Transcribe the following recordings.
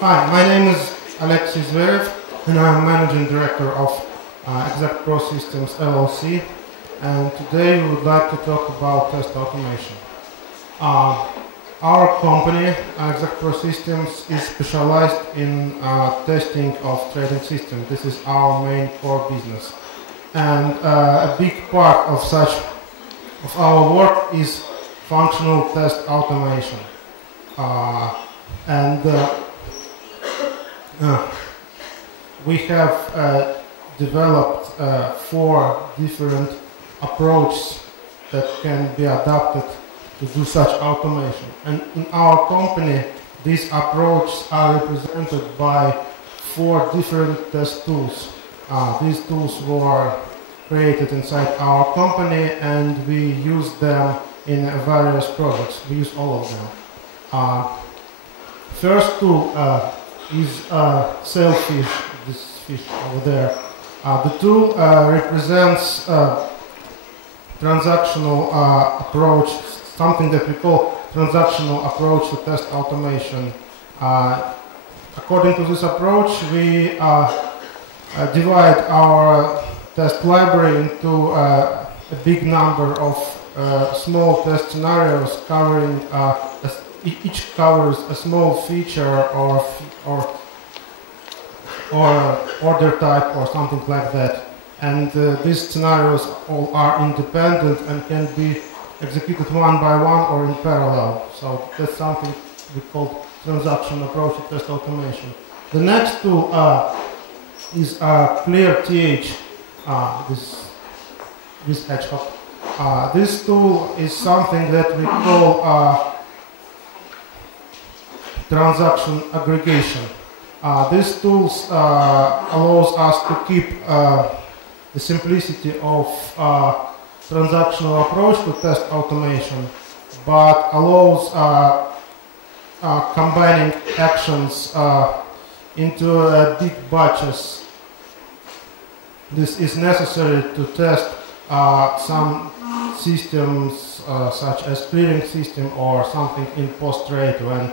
Hi, my name is Alexis Zverev, and I'm Managing Director of Exact Pro Systems LLC. And today we would like to talk about test automation. Our company, Exact Pro Systems, is specialized in testing of trading systems. This is our main core business. And a big part of our work is functional test automation. We have developed 4 different approaches that can be adapted to do such automation. And in our company, these approaches are represented by 4 different test tools. These tools were created inside our company, and we use them in various projects. We use all of them. First tool is Sailfish, this fish over there. The tool represents transactional approach, something that we call transactional approach to test automation. According to this approach, we divide our test library into a big number of small test scenarios covering each covers a small feature or order type or something like that. And these scenarios all are independent and can be executed one by one or in parallel. So that's something we call transaction approach to test automation. The next tool is ClearTH, this hedgehog. This tool is something that we call transaction aggregation. These tools allows us to keep the simplicity of transactional approach to test automation, but allows combining actions into big batches. This is necessary to test some systems such as clearing system or something in post-trade when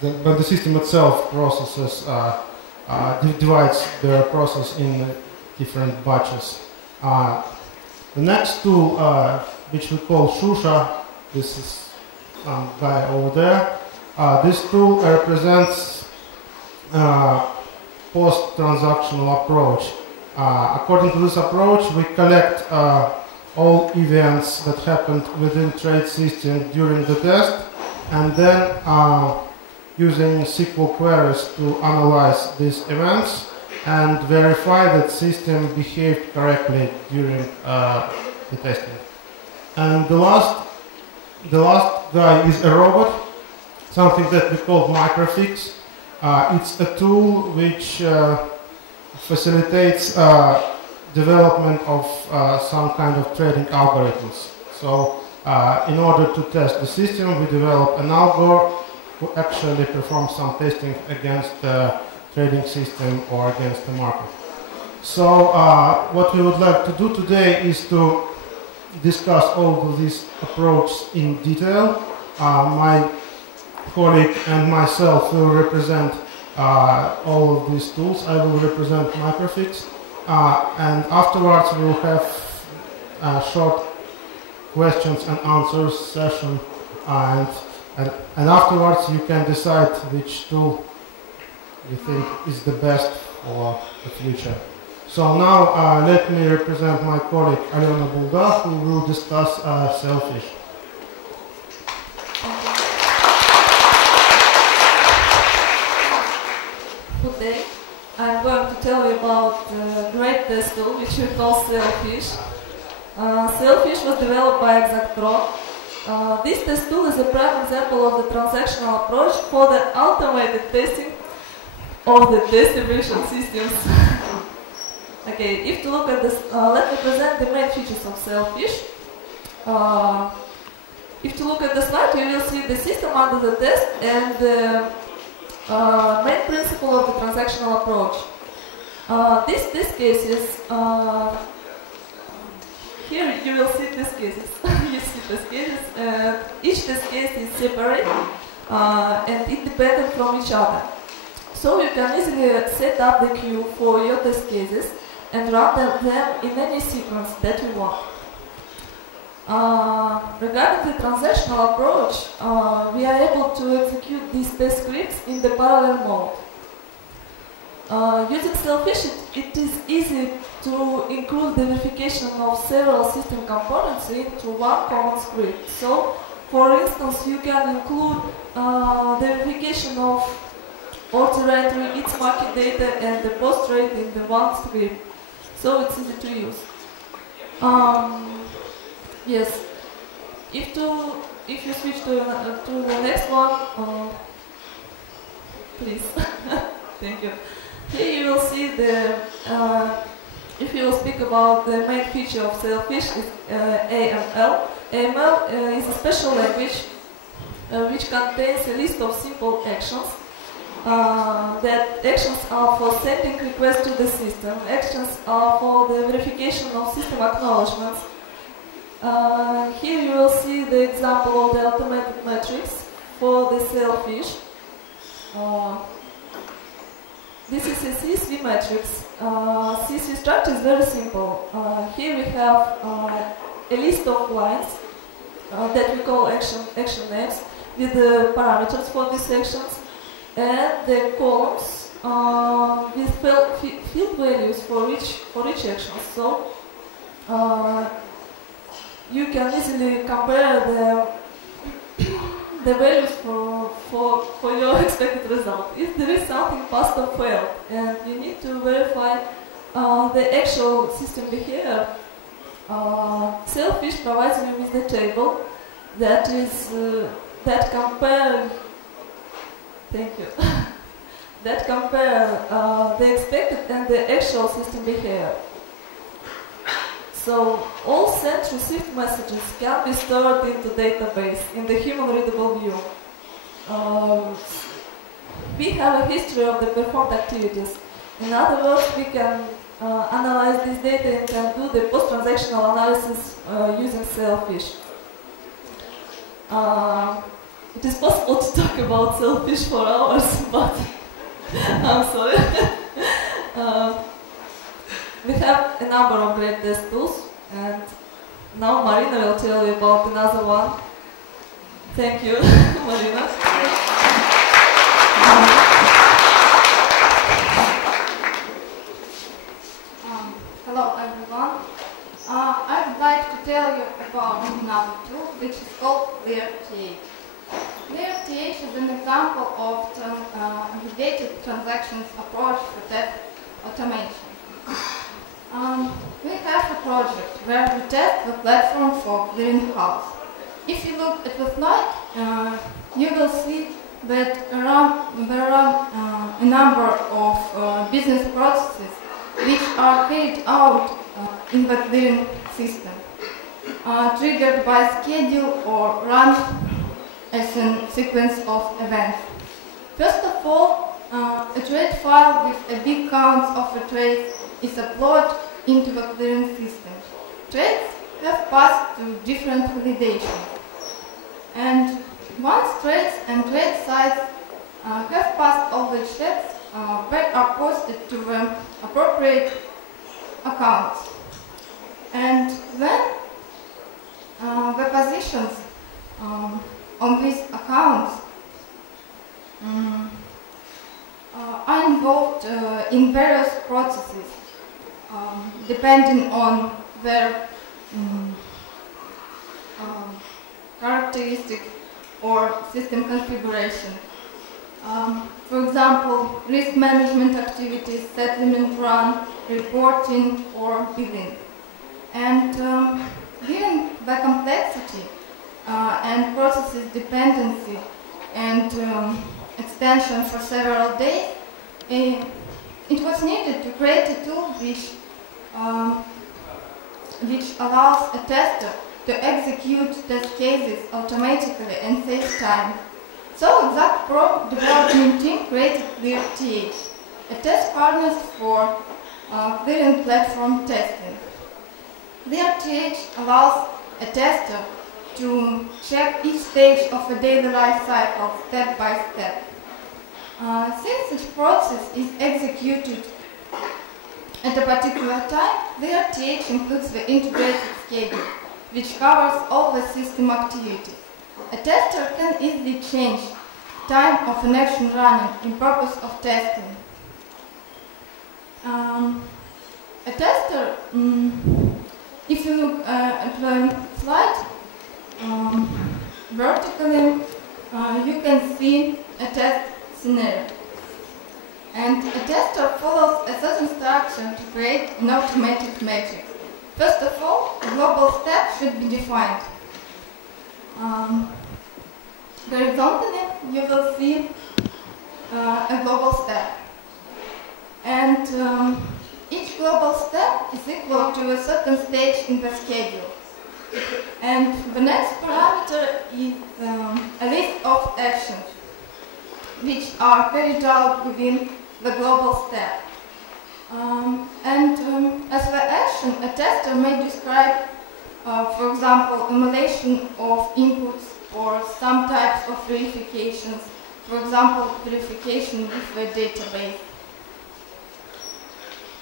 the system itself processes, divides the process in different batches. The next tool, which we call Shusha, this is some guy over there. This tool represents post-transactional approach. According to this approach, we collect all events that happened within trade system during the test, and then using SQL queries to analyze these events and verify that system behaved correctly during the testing. And the last guy is a robot, something that we call Microfix. It's a tool which facilitates development of some kind of trading algorithms. So in order to test the system, we develop an algorithm who actually performs some testing against the trading system or against the market. So what we would like to do today is to discuss all of these approaches in detail. My colleague and myself will represent all of these tools. I will represent Microfix, and afterwards we will have a short questions and answers session, and afterwards you can decide which tool you think is the best for the future. So now let me represent my colleague Alena Bulga, who will discuss Sailfish. Good day. I'm going to tell you about the great test tool which we call Sailfish. Sailfish was developed by Exact Pro. This test tool is a prime example of the transactional approach for the automated testing of the distribution systems. Okay, if to look at this, let me present the main features of Sailfish. If to look at the slide, you will see the system under the test and the main principle of the transactional approach. These test cases, here you will see test cases. You see test cases. Each test case is separate and independent from each other. So you can easily set up the queue for your test cases and run them in any sequence that you want. Regarding the transactional approach, we are able to execute these test scripts in the parallel mode. Using Selfish, it is easy to include the verification of several system components into one common script. So, for instance, you can include the verification of order entry, its market data, and the post rate in the one script. So it's easy to use. Yes. If you switch to the next one, please. Thank you. Here you will see the. If you will speak about the main feature of Selfish, is AML. AML is a special language which contains a list of simple actions. That actions are for sending requests to the system. Actions are for the verification of system acknowledgements. Here you will see the example of the automated matrix for the Selfish. This is a CSV matrix. CSV structure is very simple. Here we have a list of lines that we call action names with the parameters for these actions, and the columns with field values for each action. So you can easily compare the values for your expected result. If there is something passed or failed, and you need to verify the actual system behavior, Selfish provides you with the table that is that compare. Thank you. That compare the expected and the actual system behavior. So all sent received messages can be stored into database in the human readable view. We have a history of the performed activities. In other words, we can analyze this data and can do the post-transactional analysis using Selfish. It is possible to talk about Selfish for hours, but I'm sorry. We have a number of great test tools, and now Marina will tell you about another one. Thank you, Marina. Hello everyone. I would like to tell you about another tool which is called ClearTH. ClearTH is an example of aggregated transactions approach for test automation. We have a project where we test the platform for clearinghouse. If you look at the slide, you will see that there are a number of business processes which are carried out in the clearing system, triggered by schedule or run as a sequence of events. First of all, a trade file with a big count of trades is uploaded into the clearing system. Trades have passed through different validations, and once trades and trade size have passed all the checks, they are posted to the appropriate accounts. And then the positions on these accounts are involved in various processes depending on their characteristic or system configuration. For example, risk management activities, settlement run, reporting, or billing. And given the complexity and processes dependency and extension for several days, it was needed to create a tool which allows a tester to execute test cases automatically and saves time. So ExactPro development team created ClearTH, a test harness for clearing platform testing. ClearTH allows a tester to check each stage of a daily life cycle step by step. Since each process is executed at a particular time, the RTH includes the integrated schedule, which covers all the system activities. A tester can easily change time of an action running in purpose of testing. A tester, if you look at the slide vertically, you can see a test scenario. And a tester follows a certain structure to create an automated matrix. First of all, a global step should be defined. Horizontally, you will see a global step. And each global step is equal to a certain stage in the schedule. And the next parameter is a list of actions which are carried out within the global step. As the action, a tester may describe, for example, emulation of inputs or some types of verifications, for example, verification with the database.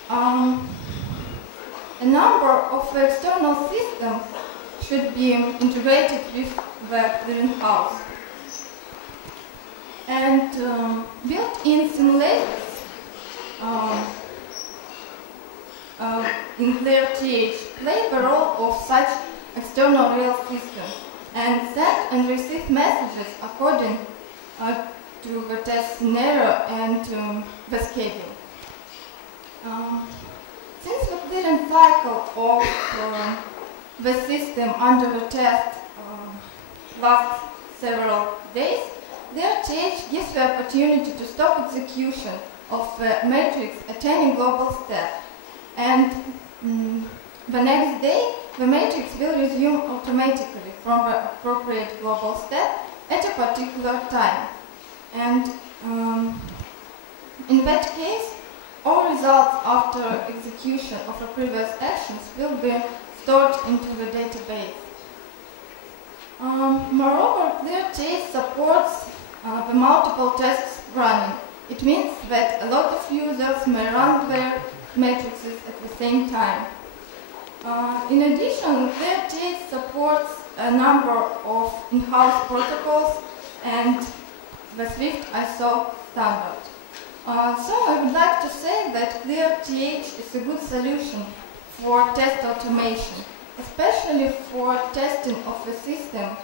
A number of external systems should be integrated with the clearinghouse. And built-in simulators in ClearTH play the role of such external real systems and send and receive messages according to the test scenario and the schedule. Since the clearing cycle of the system under the test lasts several days, the RTH gives the opportunity to stop execution of the matrix at any global step. And the next day, the matrix will resume automatically from the appropriate global step at a particular time. And in that case, all results after execution of the previous actions will be stored into the database. Moreover, ClearTH supports the multiple tests running. It means that a lot of users may run their matrices at the same time. In addition, ClearTH supports a number of in-house protocols and the Swift ISO standard. So I would like to say that ClearTH is a good solution for test automation, especially for testing of the system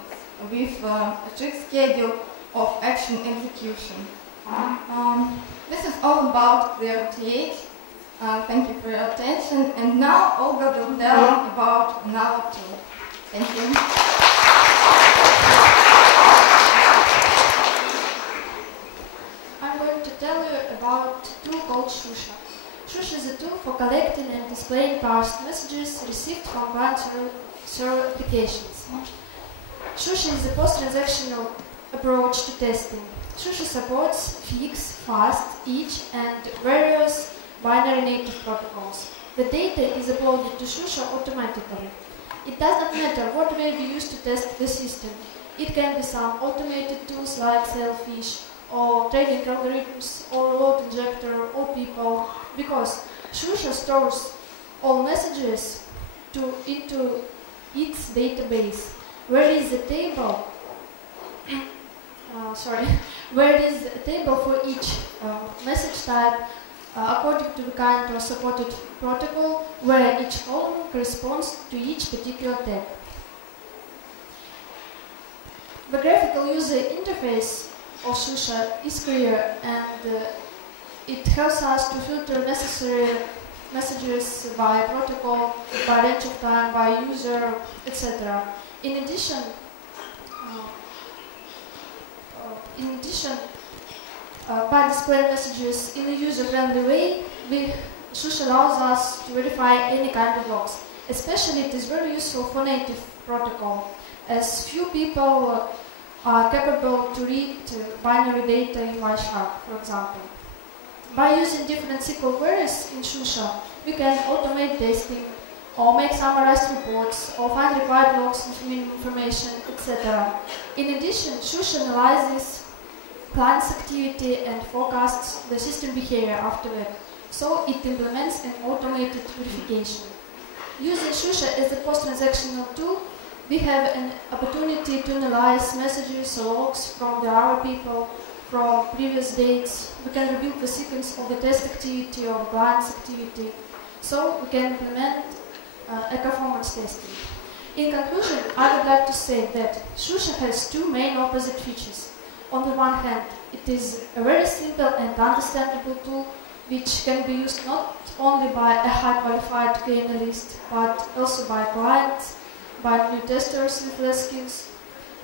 with a strict schedule of action execution. This is all about ClearTH. Thank you for your attention. And now Olga will tell about another tool. Thank you. I'm going to tell you about a tool called Shusha. Shusha is a tool for collecting and displaying parsed messages received from client-server applications. Shusha is a post-transactional approach to testing. Shusha supports fix, fast, each, and various binary native protocols. The data is uploaded to Shusha automatically. It does not matter what way we use to test the system. It can be some automated tools like Sailfish, or trading algorithms, or load injector, or people, because Shusha stores all messages into its database, where is a table where is a table for each message type according to the kind or supported protocol, where each column corresponds to each particular tag. The graphical user interface of Shusha is clear, and it helps us to filter necessary messages by protocol, by range of time, by user, etc. In addition, by displaying messages in a user-friendly way, Shusha allows us to verify any kind of logs. Especially, it is very useful for native protocol, as few people are capable to read binary data in Y#, for example. By using different SQL queries in Shusha, we can automate testing or make summarized reports, or find required logs and information, etc. In addition, Shush analyzes client's activity and forecasts the system behavior afterward, so it implements an automated verification. Using Shusha as a post-transactional tool, we have an opportunity to analyze messages or logs from the other people from previous dates. We can rebuild the sequence of the test activity or client's activity, so we can implement a performance testing. In conclusion, I would like to say that Shusha has two main opposite features. On the one hand, it is a very simple and understandable tool which can be used not only by a high-qualified QA analyst, but also by clients, by new testers with less skills,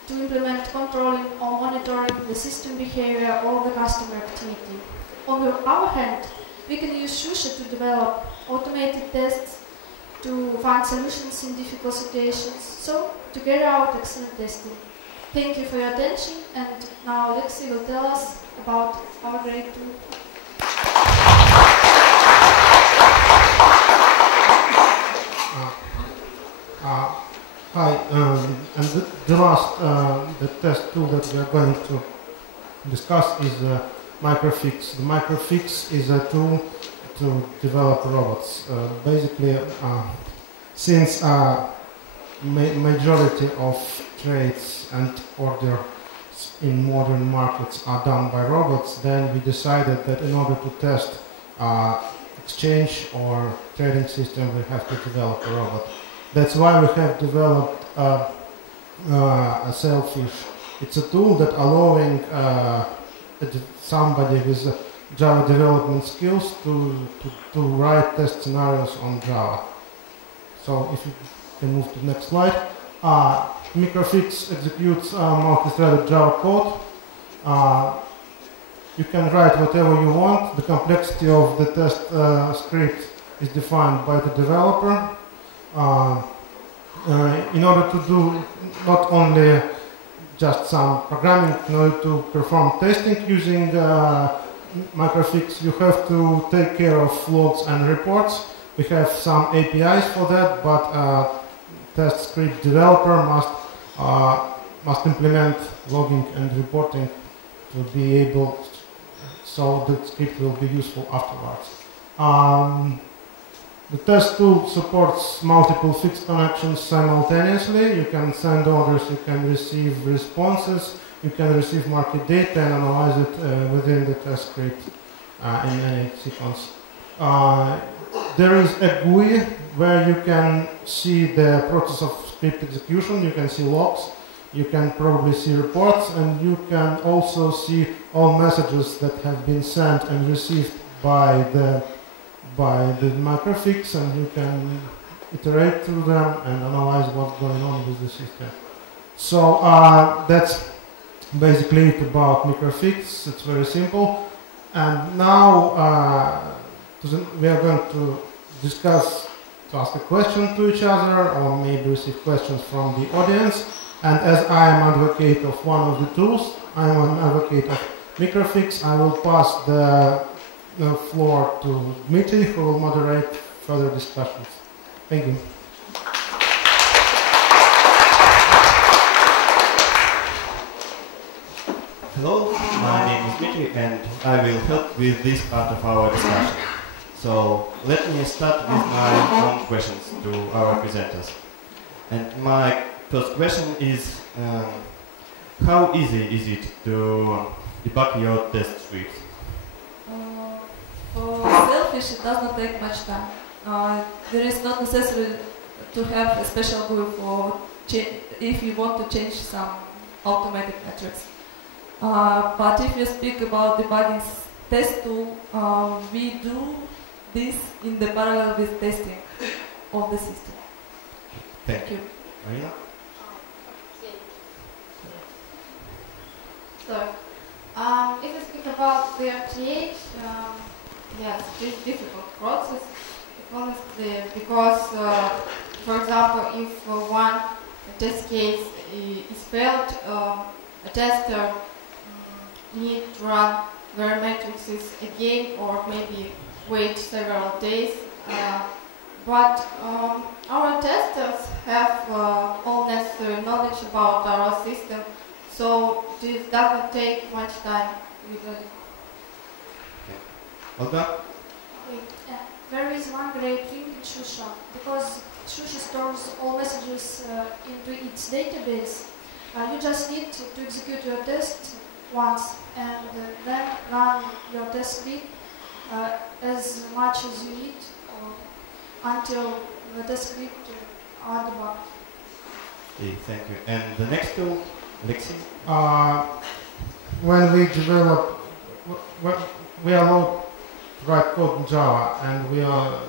to implement controlling or monitoring the system behavior or the customer activity. On the other hand, we can use Shusha to develop automated tests, to find solutions in difficult situations, so to carry out excellent testing. Thank you for your attention, and now Lexi will tell us about our great tool. Hi, and the last the test tool that we are going to discuss is Microfix. The Microfix is a tool to develop robots. Basically, since majority of trades and orders in modern markets are done by robots, then we decided that in order to test exchange or trading system, we have to develop a robot. That's why we have developed a Sailfish. It's a tool that allowing somebody with Java development skills to write test scenarios on Java. So if you can move to the next slide. Microfix executes multi-threaded Java code. You can write whatever you want. The complexity of the test script is defined by the developer. In order to do not only just some programming, in order to perform testing using Microfix, you have to take care of logs and reports. We have some APIs for that, but test script developer must implement logging and reporting to be able, so the script will be useful afterwards. The test tool supports multiple fixed connections simultaneously. You can send orders, you can receive responses, you can receive market data and analyze it within the test script in any sequence. There is a GUI where you can see the process of script execution, you can see logs, you can probably see reports, and you can also see all messages that have been sent and received by the Microfix, and you can iterate through them and analyze what's going on with the system. So that's basically it about Microfix. It's very simple. And now we are going to discuss, to ask a question to each other, or maybe receive questions from the audience. And as I am an advocate of one of the tools, I am an advocate of Microfix, I will pass the floor to Dmitry, who will moderate further discussions. Thank you. Hello, my name is Dmitry, and I will help with this part of our discussion. So let me start with my own questions to our presenters. And my first question is, how easy is it to debug your test scripts? For Sailfish, it does not take much time. There is not necessary to have a special GUI for if you want to change some automatic metrics. But if you speak about debugging test tool, we do this in the parallel with testing of the system. Thank you. Marina? Okay. So, if we speak about the RTH, yes, it's a difficult process, honestly, because, for example, if one test case is failed, a tester need to run their matrices again, or maybe wait several days but our testers have all necessary knowledge about our system, so this doesn't take much time. Olga? There is one great thing in Shusha, because Shusha stores all messages into its database. You just need to execute your test once and then run your test script as much as you need until the test script are debugged. Okay, thank you. And the next tool, Alexei? When we develop, we are allowed to write code in Java, and we are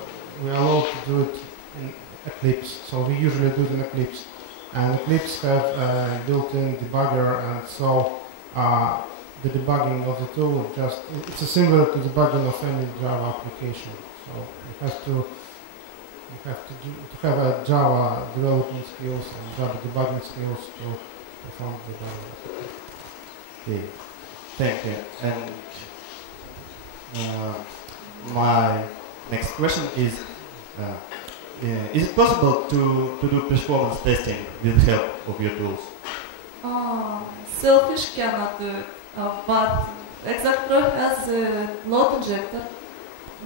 allowed to do it in Eclipse. So we usually do it in Eclipse, and Eclipse have a built-in debugger, and so the debugging of the tool it's similar to debugging of any Java application. So you have to have a Java development skills and Java debugging skills to perform debugging. Okay, thank you. And my next question is it possible to do performance testing with help of your tools? Selfish cannot do it, but ExactPro has a load injector.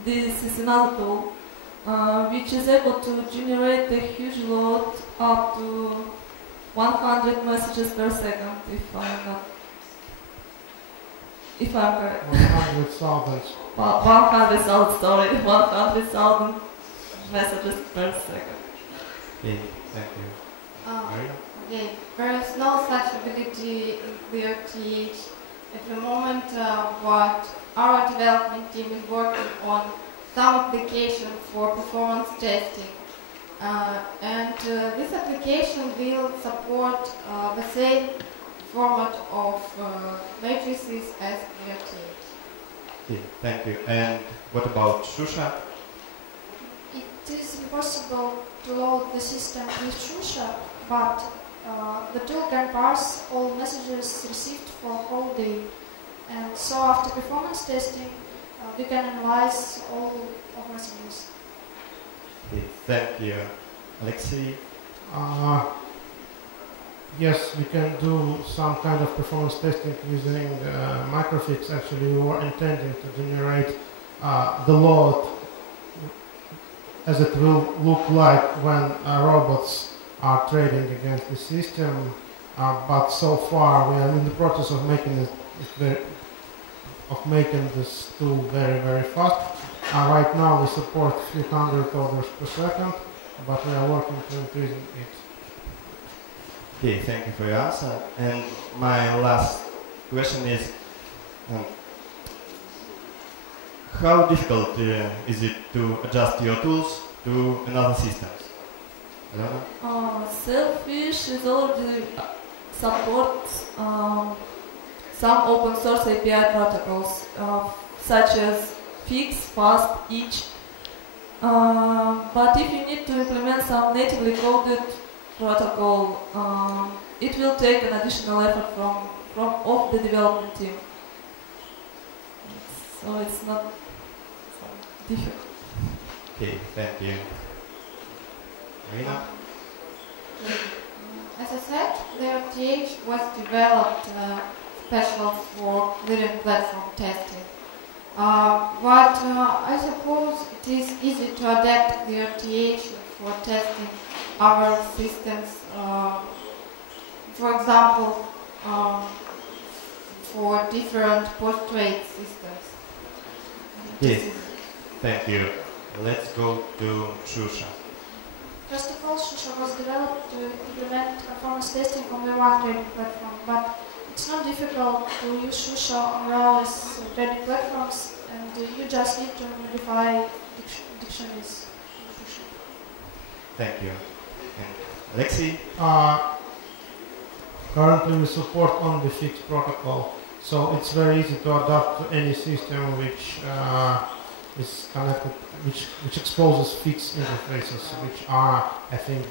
This is another tool which is able to generate a huge load up to 100 messages per second, if I'm correct. 100,000. 100,000, sorry, 100,000 messages per second. Okay, thank you. Maria? Okay, there is no such ability in ClearTH at the moment, but our development team is working on some application for performance testing. And this application will support the same format of matrices as ClearTH. Okay, thank you. And what about Shusha? It is impossible to load the system with Shusha, but the tool can parse all messages received for a whole day. And so after performance testing, we can analyze all of messages. Okay, thank you. Alexei? Yes, we can do some kind of performance testing using microfix. Actually, we were intending to generate the load as it will look like when robots are trading against the system. But so far, we are in the process of making this tool very, very fast. Right now, we support a few hundred orders per second, but we are working to increase it. Okay, thank you for your answer. And my last question is, how difficult is it to adjust your tools to another system? Selfish is already supports some open source API protocols, such as Fix, Fast, Each. But if you need to implement some natively coded protocol, it will take an additional effort of the development team. So it's not so difficult. Okay, thank you. Marina? As I said, ClearTH was developed special for clearing platform testing. But I suppose it is easy to adapt ClearTH for testing our systems, for example, for different post-trade systems. Yes, thank you. Let's go to Shusha. First of all, Shusha was developed to implement performance testing on the one trading platform, but it's not difficult to use Shusha on various trading platforms, and you just need to modify dictionaries. Thank you. And Alexei? Currently, we support only Fix protocol, so it's very easy to adapt to any system which is connected, which exposes Fix interfaces, which are, I think,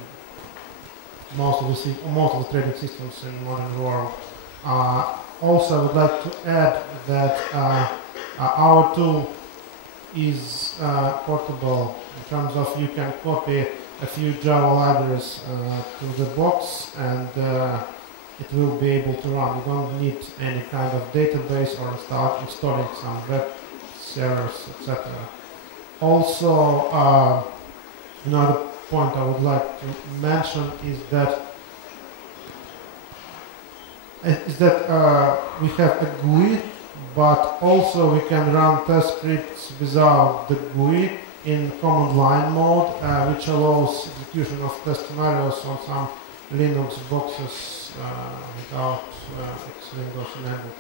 most of the trading systems in the modern world. Also, I would like to add that our tool is portable in terms of you can copy a few Java libraries to the box, and it will be able to run. You don't need any kind of database or installing some web servers, etc. Also, another point I would like to mention is that we have a GUI, but also we can run test scripts without the GUI in command line mode, which allows execution of test scenarios on some Linux boxes without X Windows enabled.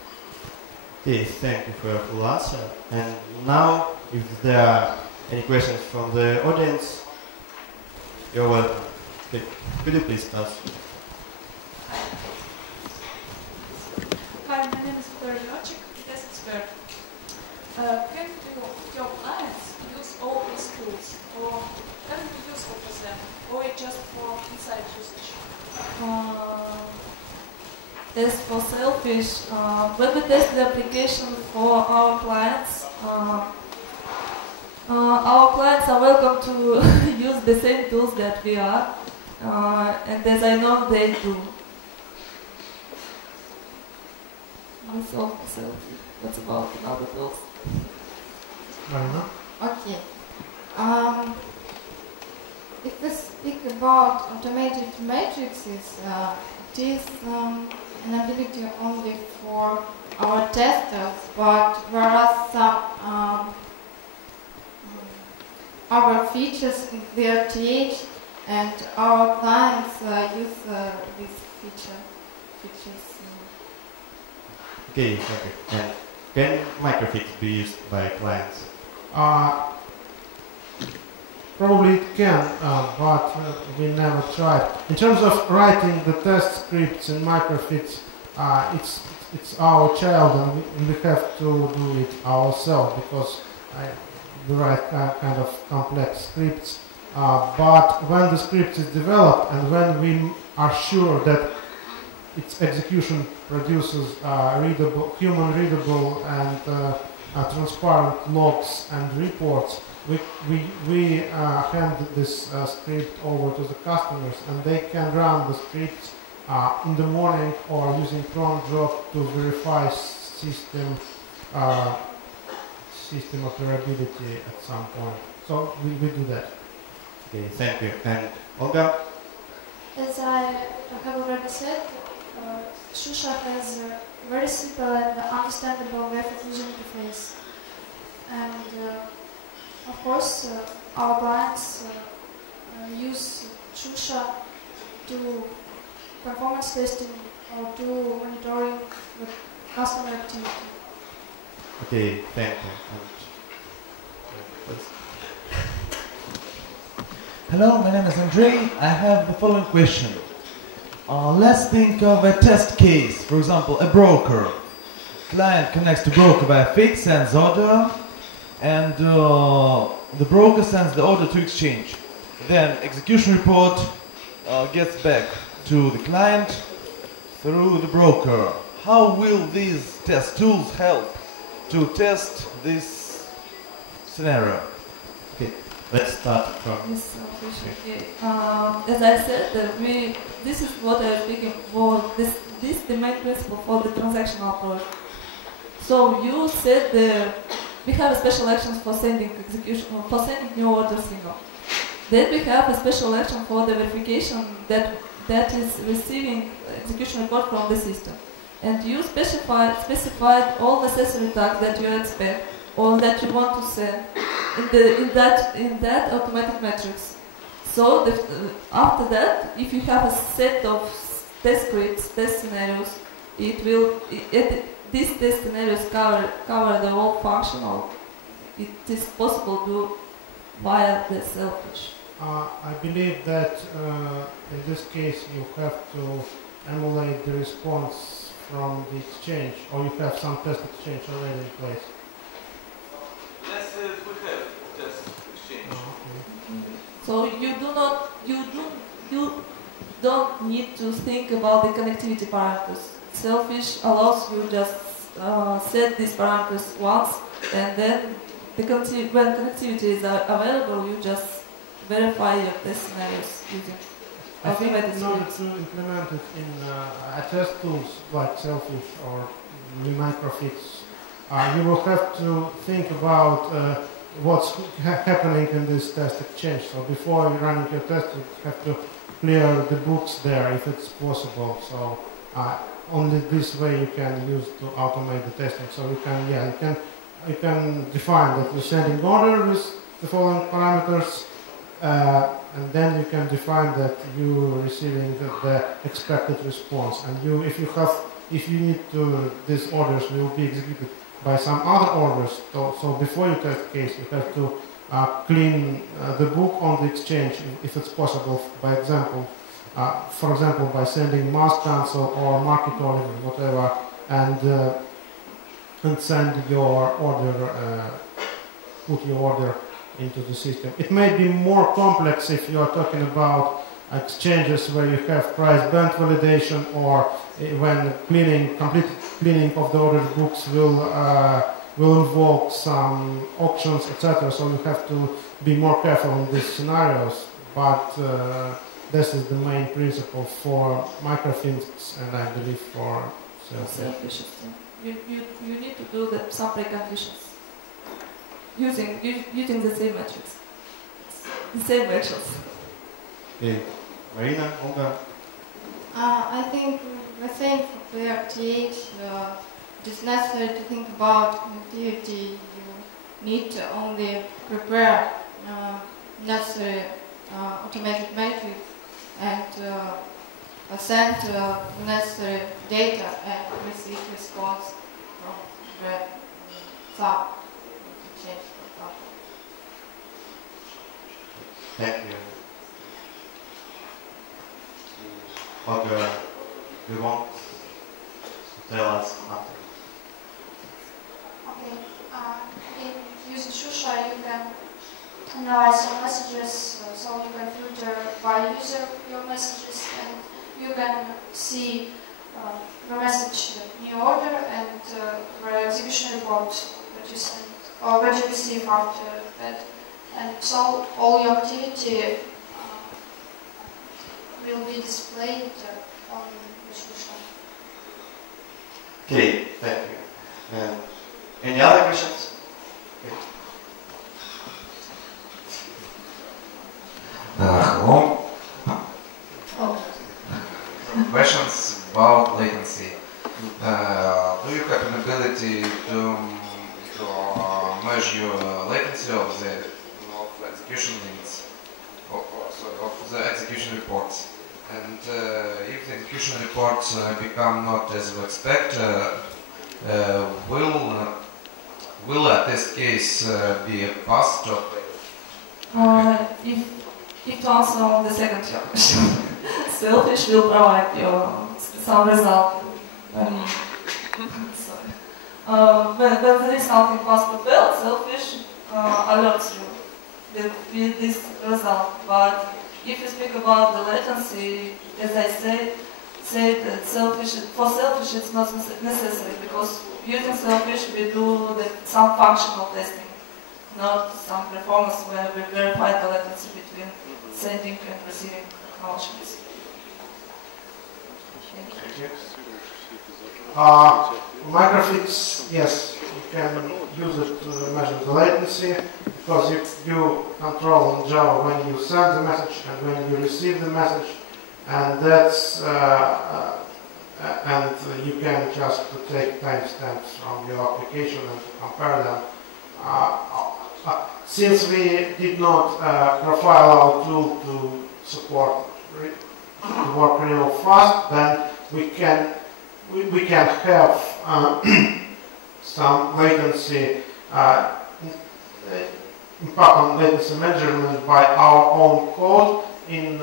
Okay, thank you for your full answer. And now, if there are any questions from the audience, you're welcome. Could you please start? Hi, my name is Victoria, test expert. Can your clients use all these tools, or can it be useful for them, or it just for inside usage? As for Selfish, when we test the application for our clients are welcome to use the same tools that we are, and as I know they do. That's all for Selfish. What's about another tools? Marina? Okay. If we speak about automated matrices, it is an ability only for our testers, but whereas some other features in the RTH and our clients use these features. Okay, okay. And can microfix be used by clients? Probably it can, but we never tried. In terms of writing the test scripts in microfix, it's our child, and we have to do it ourselves because we write kind of complex scripts. But when the script is developed and when we are sure that its execution produces human readable and transparent logs and reports, we hand this script over to the customers, and they can run the scripts in the morning or using cron job to verify system operability at some point. So we do that. Okay, thank you. And Olga? As I have already said, Shusha has a very simple and understandable web user interface. And of course, our clients use Shusha to performance testing or to monitoring the customer activity. Okay, thank you. Hello, my name is Andrei. I have the following question. Let's think of a test case. For example, a broker. Client connects to broker via fix, sends order, and the broker sends the order to exchange. Then execution report gets back to the client through the broker. How will these test tools help to test this scenario? Okay, let's start from... Yes, okay. As I said, this is what I'm speaking for. This is the main principle for the transactional approach. So you said we have special actions for sending new orders. Then we have a special action for the verification that is receiving execution report from the system. And you specified all necessary tags that you expect or that you want to send in that automatic matrix. So after that, if you have a set of test scripts, test scenarios, these test scenarios cover the whole functional. It is possible to do via the Selfish. I believe that in this case you have to emulate the response from the exchange, or you have some test exchange already in place. Yes, we have test exchange. Okay. So you don't need to think about the connectivity parameters. Selfish allows you just set these parameters once, and then when connectivity is available, you just verify your test scenarios using I think automated in order scripts. to implement it in test tools like Selfish or Microfix, you will have to think about what's happening in this test exchange. So before running your test, you have to clear the books there if it's possible. So only this way you can use to automate the testing. So you can define that you're sending order with the following parameters, and then you can define that you're receiving the expected response. And if you need to, these orders will be executed by some other orders. So before you test case, you have to clean the book on the exchange if it's possible. For example, by sending mass cancel or market order, whatever, and send your order, put your order into the system. It may be more complex if you are talking about exchanges where you have price band validation, or when complete cleaning of the order books will involve some options, etc. So you have to be more careful in these scenarios. But this is the main principle for Microfix, and I believe for Selfish. You need to do some preconditions using the same metrics, the same metrics. Okay, Marina, Olga. I think the same for PRTH. It is necessary to think about connectivity. You need to only prepare necessary automated metrics and send necessary data and receive response from the sub exchange, for example. Thank you. Olga, do you want to tell us something? Okay. In using Shusha, you can analyze your messages, so you can filter by user your messages, and you can see the message new order and the execution report that you sent or what you receive after that. And so all your activity will be displayed on the Shusha. Okay, thank you. Any other questions? Okay. Hello. Questions about latency. Do you have an ability to measure latency of the execution limits, of the execution reports? And if the execution reports become not as we expect, will a test case be passed or If to answer on the second question, Selfish will provide you some result. When there is something passed to fail, Selfish alerts you with this result. But if you speak about the latency, as I said that for Selfish it's not necessary, because using Selfish we do some functional testing, not some performance where we verify the latency between sending and receiving acknowledgements. Thank you. Microfix, yes, you can use it to measure the latency, because you control in Java when you send the message and when you receive the message, and that's and you can just take timestamps from your application and compare them. Since we did not profile our tool to support to work real fast, then we can have some latency impact on latency measurement by our own code in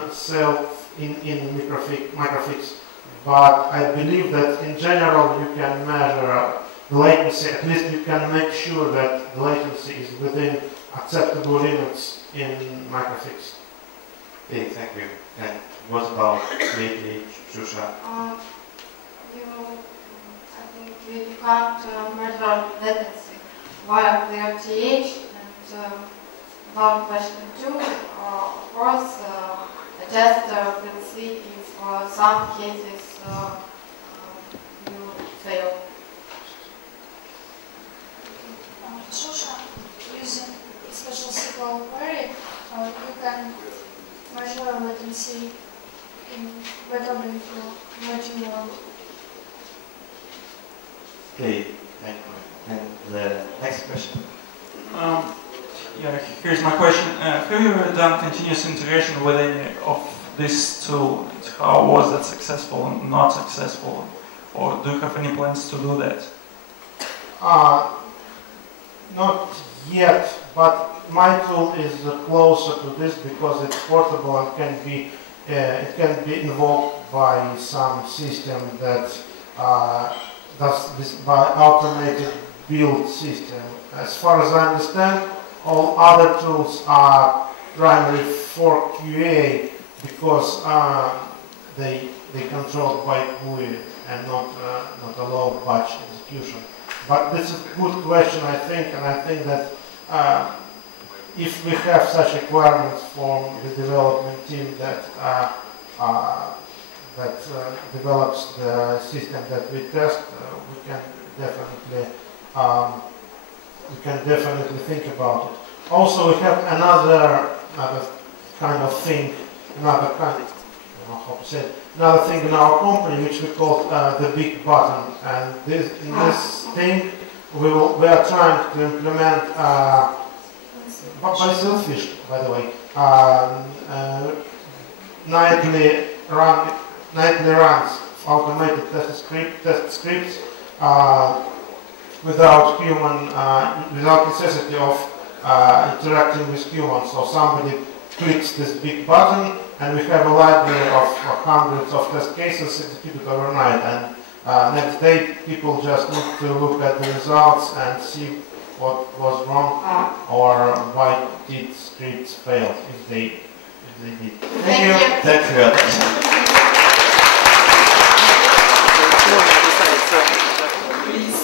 Microfix. But I believe that in general you can measure the latency. At least you can make sure that the latency is within acceptable limits in Microfix. Okay, thank you. And what about PRTH, Shusha? I think you can't measure latency. via their TH. And about question 2, of course, a tester will see if some cases will fail. Shusha, using a special SQL query, you can measure latency in better than what you want. Okay, thank you. And the next question. Yeah, here's my question. Have you ever done continuous integration with any of this tool? How was that successful and not successful? Or do you have any plans to do that? Not yet, but my tool is closer to this because it's portable and it can be invoked by some system that does this by automated build system. As far as I understand, all other tools are primarily for QA because they controlled by GUI and not allow batch execution. But this is a good question, I think, and I think that if we have such requirements from the development team that develops the system that we test, we can definitely think about it. Also, we have another kind of thing, another thing in our company which we call the big button, and in this thing we are trying to implement by Selfish, by the way, nightly runs automated test scripts without without necessity of interacting with humans. So somebody clicks this big button, and we have a library of hundreds of test cases executed overnight. And next day, people just need to look at the results and see what was wrong or why did scripts fail if they did. Thank you. Thank you. Please.